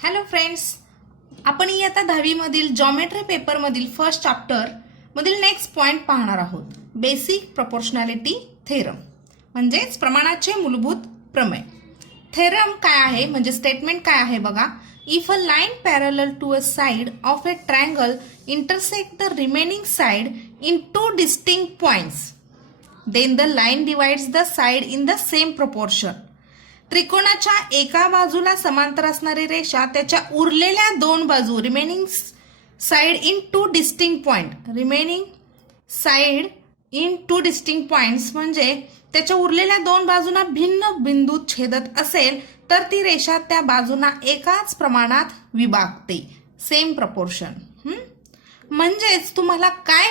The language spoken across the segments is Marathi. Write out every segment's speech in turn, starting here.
हॅलो फ्रेंड्स, आपण इयत्ता 10वी मधील जॉमेट्री पेपर मधील फर्स्ट चॅप्टर मधील नेक्स्ट पॉइंट पाहणार आहोत. बेसिक प्रोपोर्शनॅलिटी थेरम म्हणजेच प्रमाणाचे मूलभूत प्रमेय. थेरम काय आहे म्हणजे स्टेटमेंट काय आहे बघा. If a line parallel to a side of a triangle intersect the remaining side in two distinct points then the line divides the side in the same proportion. त्रिकोणाच्या एका बाजूला समांतर असणारी रेषा त्याच्या उरलेल्या दोन बाजू remaining side in two distinct point. Remaining side in two distinct points म्हणजे त्याच्या उरलेल्या दोन बाजूंना भिन्न बिंदूत छेदत असेल तर ती रेषा त्या बाजूंना एकाच प्रमाणात विभागते. Same proportion. म्हणजेच तुम्हाला काय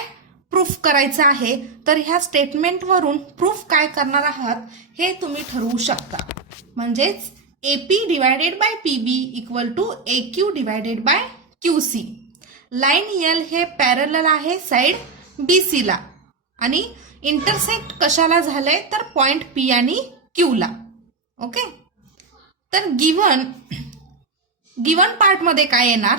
प्रूफ करायचं आहे तर ह्या स्टेटमेंटवरून प्रूफ काय करणार आहात हे तुम्ही ठरवू शकता. म्हणजेच AP divided by PB equal to AQ divided by QC. Line L हे पॅरलल आहे साइड BC ला आणि इंटरसेक्ट कशाला झालंय तर पॉइंट P आणि Q ला. ओके, तर गिवन पार्ट मध्ये काय येणार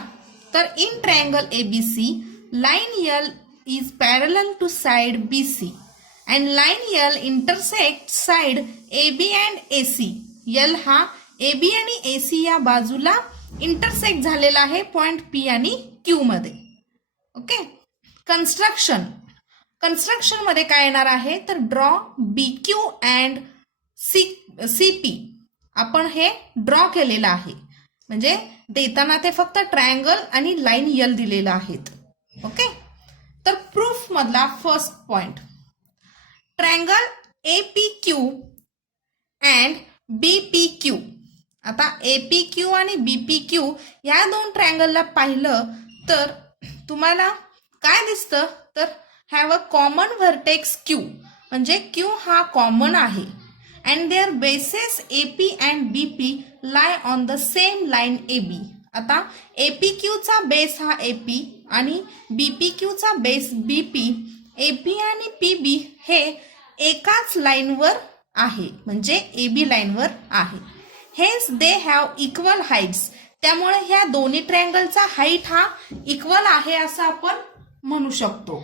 तर in triangle ABC line L is parallel to side BC and line L intersects side AB and AC. L हा AB आणि AC या बाजूला इंटरसेक्ट झालेला आहे पॉइंट P आणि Q मध्ये. ओके, कन्स्ट्रक्शन मध्ये काय येणार आहे तर ड्रॉ BQ अँड CP. आपण हे ड्रॉ केलेलं आहे म्हणजे देताना ते फक्त ट्रायंगल आणि लाईन L दिलेलं आहेत. ओके, तर प्रूफ मधला first point triangle APQ and BPQ. आता APQ आणि BPQ या दोन ट्रायंगलला पाहिलं तर तुम्हाला काय दिसतं तर have a common vertex Q म्हणजे Q हा कॉमन आहे and their bases AP and BP lie on the same line AB. आता APQ चा बेस हा AP आणि BPQ चा बेस BP. AP आणि PB हे एकाच लाईनवर आहे म्हणजे AB लाईनवर आहे. Hence they have equal heights. त्यामुळे ह्या दोन्ही ट्रायंगलचा हाईट हा इक्वल आहे असं आपण म्हणू शकतो.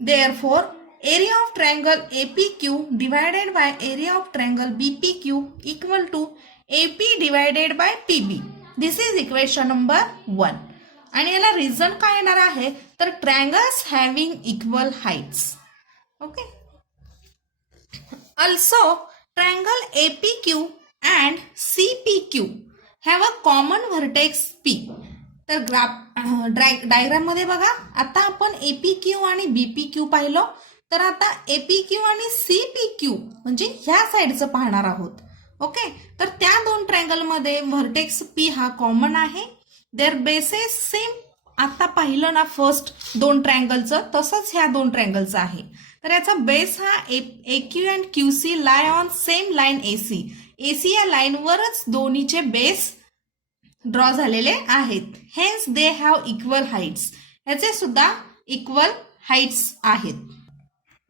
Therefore area of triangle APQ divided by area of triangle BPQ equal to AP divided by PB. This is equation number 1. आणि याला रिझन काय येणार आहे तर triangles having equal heights. Okay, also triangle APQ and CPQ have a common vertex P. तर डायग्राम मध्ये बघा, आता आपण APQ आणि BPQ पाहिलो तर आता APQ आणि CPQ म्हणजे ह्या साइडचं पाहणार आहोत. ओके, तर त्या दोन ट्रायंगल मध्ये व्हर्टेक्स P हा कॉमन आहे. Their bases same. आता पाहिलं ना फर्स्ट दोन ट्रायंगलचं तसंच ह्या दोन ट्रायंगलचं आहे. तर याचा बेस हा AQ and QC lie on same line AC. AC या लाईनवरच दोन्हीचे बेस ड्रॉ झालेले आहेत. Hence they have equal heights. याचे सुद्धा इक्वल हाईट्स आहेत.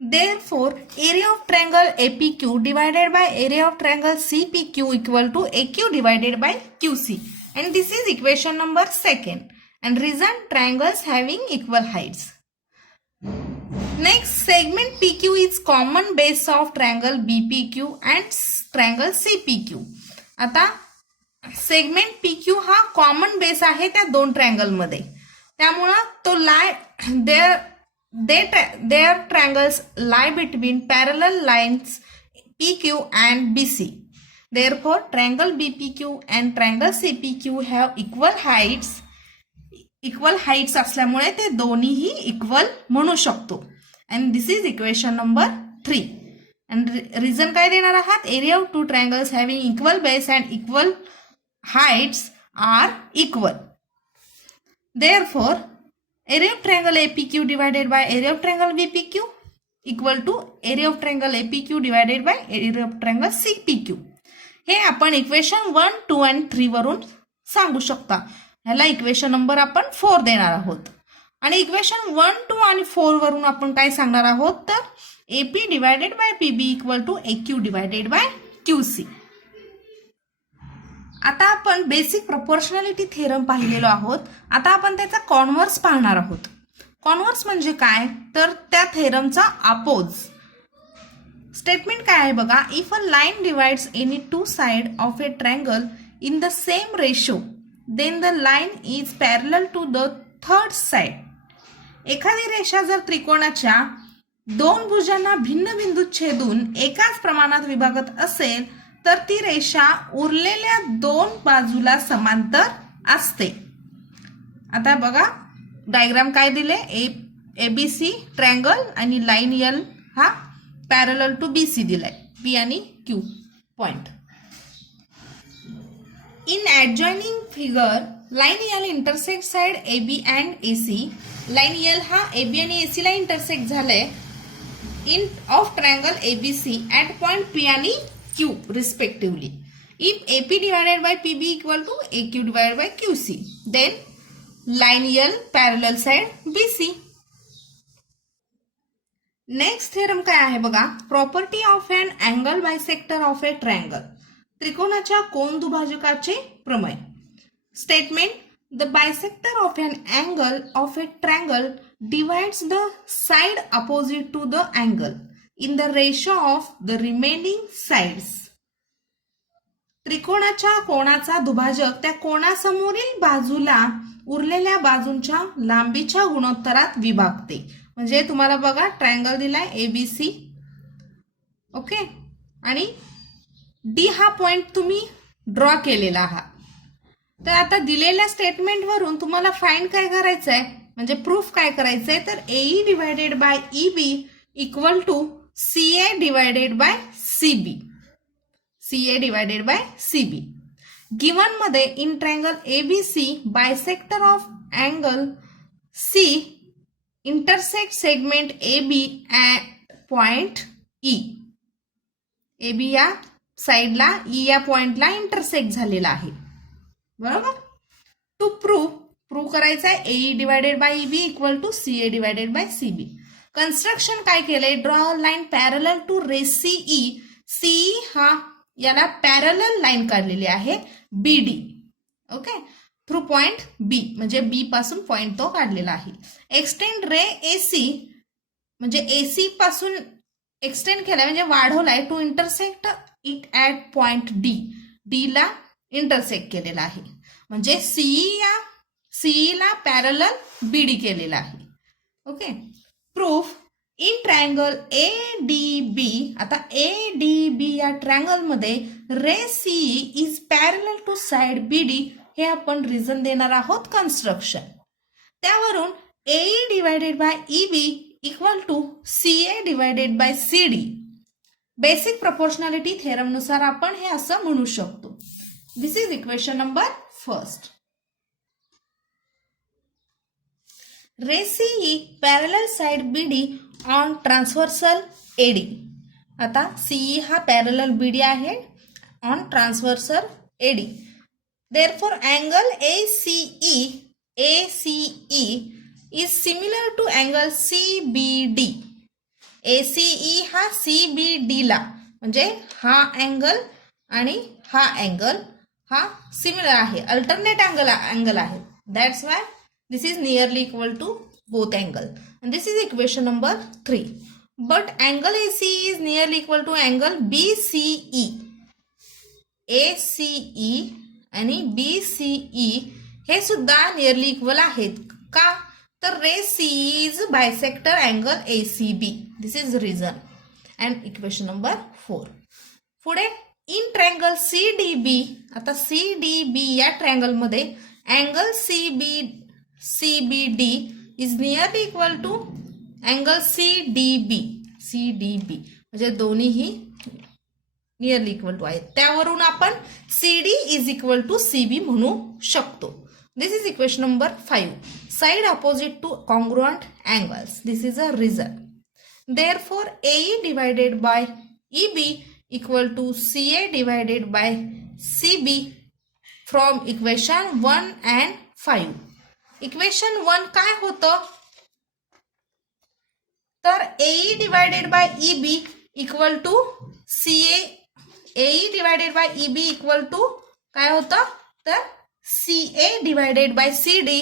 Therefore area of triangle APQ divided by area of triangle CPQ equal to AQ divided by QC. And this is equation number 2. And reason triangles having equal heights. Next, segment PQ is common base of triangle BPQ and triangle CPQ. आता सेगमेंट PQ हा कॉमन बेस आहे त्या दोन ट्रायंगल मध्ये. त्यामुळं तो lie their triangles lie between parallel lines PQ and BC. Therefore, triangle BPQ and triangle CPQ have equal heights. Equal heights असल्यामुळे ते दोन्हीही इक्वल म्हणू शकतो. And this is equation number 3. And reason काय देणार आहात area of two triangles having equal base and equal heights are equal. Therefore area of triangle APQ divided by area of triangle BPQ equal to area of triangle APQ divided by area of triangle CPQ. हे आपण इक्वेशन 1, 2 आणि 3 वरून सांगू शकता. ह्याला इक्वेशन नंबर आपण 4 देणार आहोत. आणि इक्वेशन 1, 2 आणि 4 वरून आपण काय सांगणार आहोत तर AP divided by PB equal to AQ divided by QC. आता आपण बेसिक प्रोपोर्शनॅलिटी थेरम पाहिलेलो आहोत. आता आपण त्याचा कॉन्व्हर्स पाहणार आहोत. कॉन्व्हर्स म्हणजे काय, तर त्या थेरमचा अपोज. स्टेटमेंट काय आहे बघा. If a line divides any two side of a triangle in the same ratio then the line is parallel to the third side. एखादी रेषा जर त्रिकोणाच्या दोन भुजांना भिन्न बिंदूत छेदून एकाच प्रमाणात विभागत असेल तर ती रेषा उरलेल्या दोन बाजूला समांतर असते. आता बघा डायग्राम काय दिले. एबीसी ट्रायंगल आणि लाईन एल हा पॅरलल टू बीसी दिलाय. बी आणि Q point. In adjoining figure line L intersect side AB and AC. Line L हा AB आणि AC ला इंटरसेक्ट झालाय in of triangle ABC at point P आणि Q respectively. If AP divided by PB equal to AQ divided by QC, then line L parallel side BC. Next theorem काय आहे बघा. Property of an angle bisector of a triangle. त्रिकोणाच्या कोन दुभाजकाचे प्रमेय. Statement. The bisector of an angle of a triangle divides the side opposite to the angle in the ratio of the remaining sides. त्रिकोणाच्या कोणाचा दुभाजक त्या कोणासमोरील बाजूला उरलेल्या बाजूंच्या लांबीच्या गुणोत्तरात विभागते. म्हणजे तुम्हाला बघा ट्रायंगल दिलाय ABC. ओके. आणि D हा पॉइंट तुम्ही ड्रॉ केलेला आहात. तर आता दिलेल्या स्टेटमेंट वरून तुम्हाला फाइंड काय करायचं आहे, म्हणजे प्रूफ काय करायचं आहे, तर AE divided by EB equal to CA divided by CB. CA divided by CB. Given मध्ये in triangle ABC bisector of angle C intersect segment AB at point E. AB या साइडला E या पॉइंटला इंटरसेक्ट झालेला आहे. बरोबर. टू प्रूव्ह करायचं आहे AE divided by EB equal to CA divided by CB. Construction काय केलंय. Draw line parallel to ray CE. CE हा याला पॅरलल लाईन काढलेली आहे BD. Okay. Through point B म्हणजे B पासून पॉइंट तो काढलेला आहे. एक्सटेंड रे AC म्हणजे AC पासून एक्सटेंड केलाय म्हणजे वाढवलाय to intersect it at point D. D ला इंटरसेक्ट केलेला आहे म्हणजे CE ला पॅरलल BD केलेला आहे. Okay. Proof. In triangle ADB. आता ADB या ट्रायंगल मध्ये ray CE is parallel to side BD हे आपण रिझन देणार आहोत कन्स्ट्रक्शन. त्यावरून AE divided by EB equal to CA divided by CD. Basic proportionality theorem नुसार आपण हे असं म्हणू शकतो. This is equation number first. Ray CE parallel side BD on transversal AD. आता CE हा पॅरलल BD आहे on transversal AD. Therefore, angle ACE is similar to angle CBD. ACE हा CBD ला म्हणजे हा अँगल आणि हा अँगल हा सिमिलर आहे, अल्टरनेट अँगल आहे. That's why this is nearly equal to both angle. And this is equation number 3. But angle ACE is nearly equal to angle BCE. ACE आणि BCE हे सुद्धा नियरली इक्वल आहेत. का तर ray CE is bisector angle ACB. This is reason. And equation number 4. पुढे इन ट्रायंगल CDB. आता CDB या ट्रायंगल मध्ये angle CBD is nearly equal to angle CDB. म्हणजे दोन्हीही नियरली इक्वल टू आहेत. त्यावरून आपण CD is equal to CB म्हणू शकतो. This is equation number 5. Side opposite to congruent angles. This is a reason. Therefore AE divided by EB equal to CA divided by CB from equation 1 and 5. Equation 1 काय होतं तर AE divided by EB equal to CA. AE divided by EB equal to काय होतं तर CA डिवायडेड बाय CD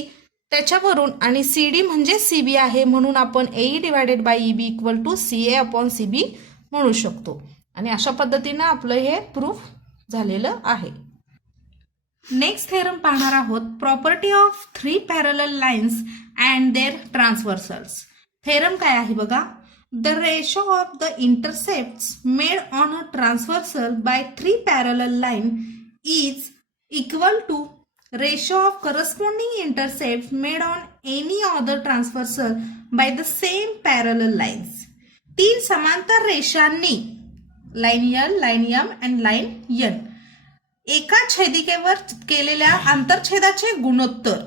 त्याच्यावरून आणि CD म्हणजे CB आहे म्हणून आपण AE divided by EB equal to CA upon CB म्हणू शकतो आणि अशा पद्धतीनं आपलं हे प्रूफ झालेलं आहे. नेक्स्ट थेरम पाहणार आहोत property of 3 parallel lines and their transversals. Theorem काय आहे बघा. The ratio of the intercepts made on a transversal by 3 parallel line is equal to ratio of corresponding intercepts made on any other transversal by the same parallel lines. 3 समांतर रेषांनी line L, line M and line N एका छेदिकेवर केलेल्या आंतरछेदाचे गुणोत्तर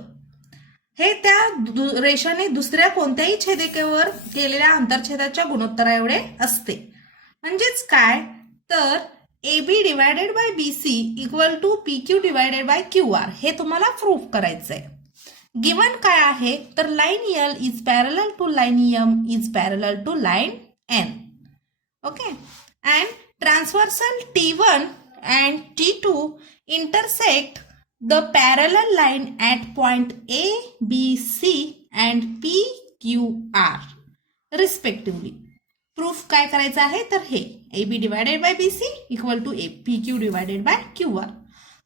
हे त्या रेषाने दुसऱ्या कोणत्याही छेदिकेवर केलेल्या आंतरछेदाच्या गुणोत्तरा एवढे असते. म्हणजेच काय तर AB divided by BC equal to PQ divided by QR हे तुम्हाला प्रूफ करायचं आहे. गिवन काय आहे तर line L is parallel to line M is parallel to line N. Okay and transversal T1 and T2 intersect the parallel line at point A, B, C and P, Q, R respectively. Proof काय करायचं आहे तर हे AB divided by BC equal to PQ divided by QR.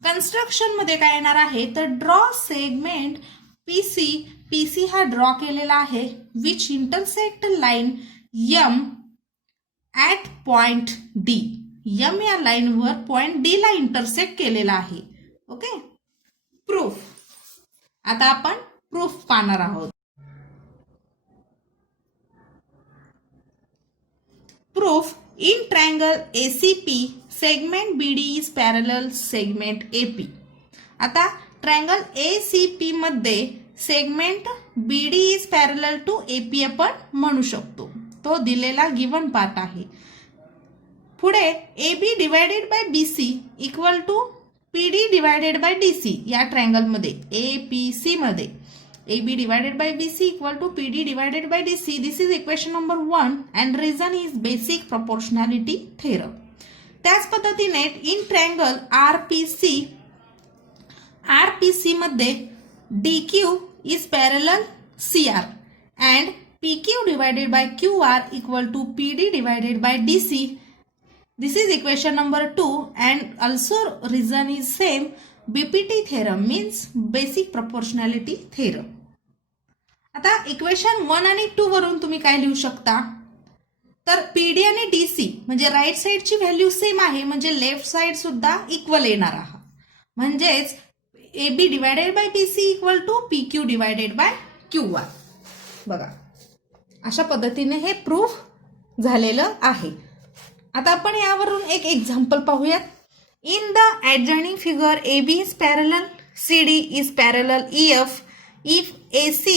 Construction मध्ये काय येणार आहे तर ड्रॉ सेगमेंट PC हा ड्रॉ केलेला आहे which intersect line M at point D. M या लाईनवर पॉइंट D ला इंटरसेक्ट केलेला आहे. Okay proof. आता आपण प्रूफ पाहणार आहोत. Proof in triangle ACP segment BD is parallel segment AP. आता ट्रायंगल ACP मध्ये segment BD is parallel to AP आपण म्हणू शकतो. तो दिलेला गिवन पार्ट आहे. पुढे AB divided by BC equal to PD divided by DC या ट्रायंगल मध्ये APC मध्ये AB divided by BC equal to PD divided by DC. This is equation number 1 and reason is basic proportionality theorem. त्याच पद्धतीने इन ट्रायंगल RPC मध्ये DQ is parallel CR and PQ divided by QR equal to PD divided by DC. This is equation number 2 and also reason is same. BPT theorem means basic proportionality theorem. आता इक्वेशन 1 आणि 2 वरून तुम्ही काय लिहू शकता तर PD आणि DC म्हणजे राईट साइडची व्हॅल्यू सेम आहे म्हणजे लेफ्ट साइड सुद्धा इक्वल येणार आहे. म्हणजेच AB divided by BC equal to PQ divided by QR. बघा अशा पद्धतीने हे प्रूफ झालेलं आहे. आता आपण यावरून एक एक्झाम्पल पाहूयात. In the adjoining figure AB is parallel CD is parallel EF if AC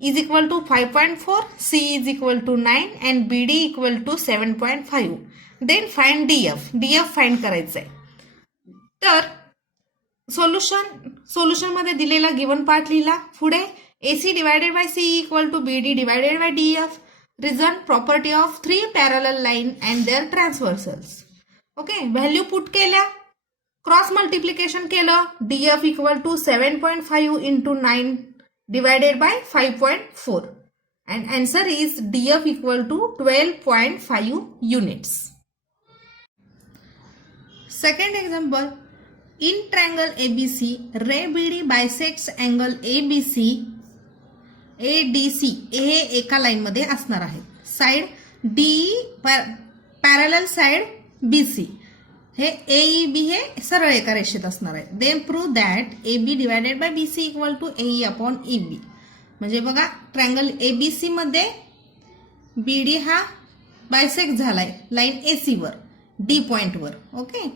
is equal to 5.4 C is equal to 9 and BD equal to 7.5 then find DF find करायचं आहे. तर सोल्युशन मध्ये दिलेला गिवन पार्ट लिहिला. पुढे AC divided by C equal to BD divided by DF. Reason property of 3 parallel line and their transversals. Okay value put केल्या क्रॉस मल्टिप्लिकेशन केलं DF equal to 7.5 into 9 divided by 5.4 and answer is DF equal to 12.5 units. Second example in triangle ABC ray BD bisects angle ABC ADC हे एका लाईन मध्ये असणार आहे. Side D parallel side BC हे AEB हे सरळ एका रेषेत असणार आहे. Then prove that AB divided by BC equal to AE upon EB. म्हणजे बघा ट्रायंगल ABC मध्ये BD हा बायसेक्ट झालाय लाईन AC वर D पॉइंट वर. ओके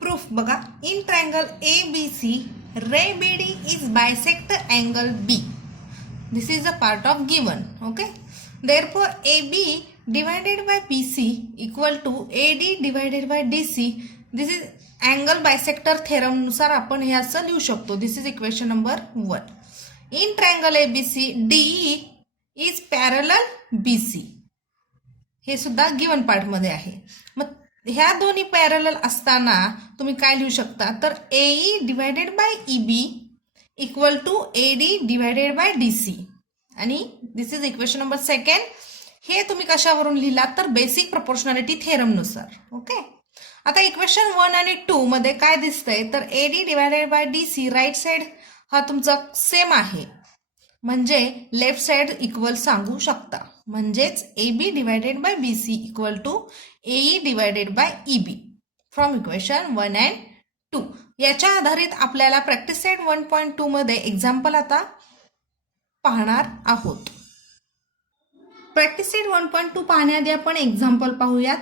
प्रूफ बघा in triangle ABC ray BD is bisect angle B. This is a part of given. Okay. Therefore, AB divided by BC equal to AD divided by DC. This is angle bisector theorem नुसार आपण हे असं लिहू शकतो. This is equation number 1. In triangle ABC, DE is parallel BC. हे सुद्धा given part मध्ये आहे. मग ह्या दोन्ही पॅरलल असताना तुम्ही काय लिहू शकता तर AE divided by EB equal to AD divided by DC आणि this is equation number second. हे तुम्ही कशावरून लिहिलात तर बेसिक प्रपोर्शनॅलिटी थेरमनुसार. ओके. आता इक्वेशन 1 आणि 2 मध्ये काय दिसतंय तर AD divided by DC right side हा तुमचा सेम आहे म्हणजे लेफ्ट साइड इक्वल सांगू शकता. म्हणजेच AB divided by BC equal to AE divided by EB from equation 1 and 2. याच्या आधारित आपल्याला प्रॅक्टिस सेट 1.2 मध्ये एक्झाम्पल आता पाहणार आहोत. प्रॅक्टिस सेट 1.2 पाहण्याआधी आपण एक्झाम्पल पाहूयात.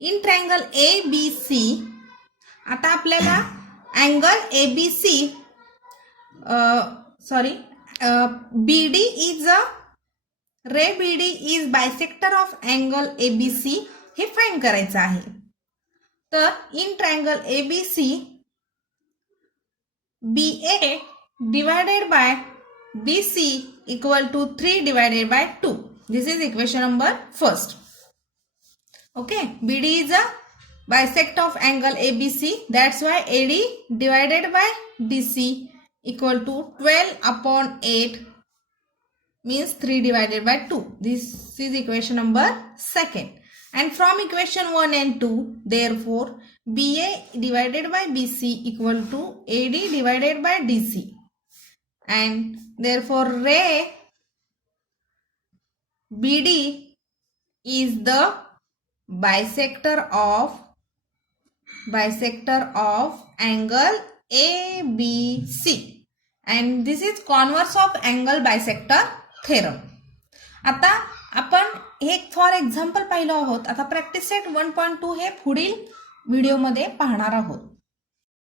इन ट्रायंगल ABC आता आपल्याला angle ABC BD is a ray BD is bisector of angle ABC हे फाइंड करायचं आहे. तर in triangle ABC BA divided by BC equal to 3 divided by 2. This is equation number first. Okay, BD is a bisect of angle ABC. That's why AD divided by DC equal to 12 upon 8 means 3 divided by 2. This is equation number second. And from equation 1 and 2, therefore, BA divided by BC equal to AD divided by DC. And therefore, ray BD is the bisector of angle ABC and this is converse of angle bisector theorem. आता आपण हे फॉर एक्झाम्पल पाहिलं आहोत. आता प्रॅक्टिस सेट 1.2 हे पुढील व्हिडिओमध्ये पाहणार आहोत.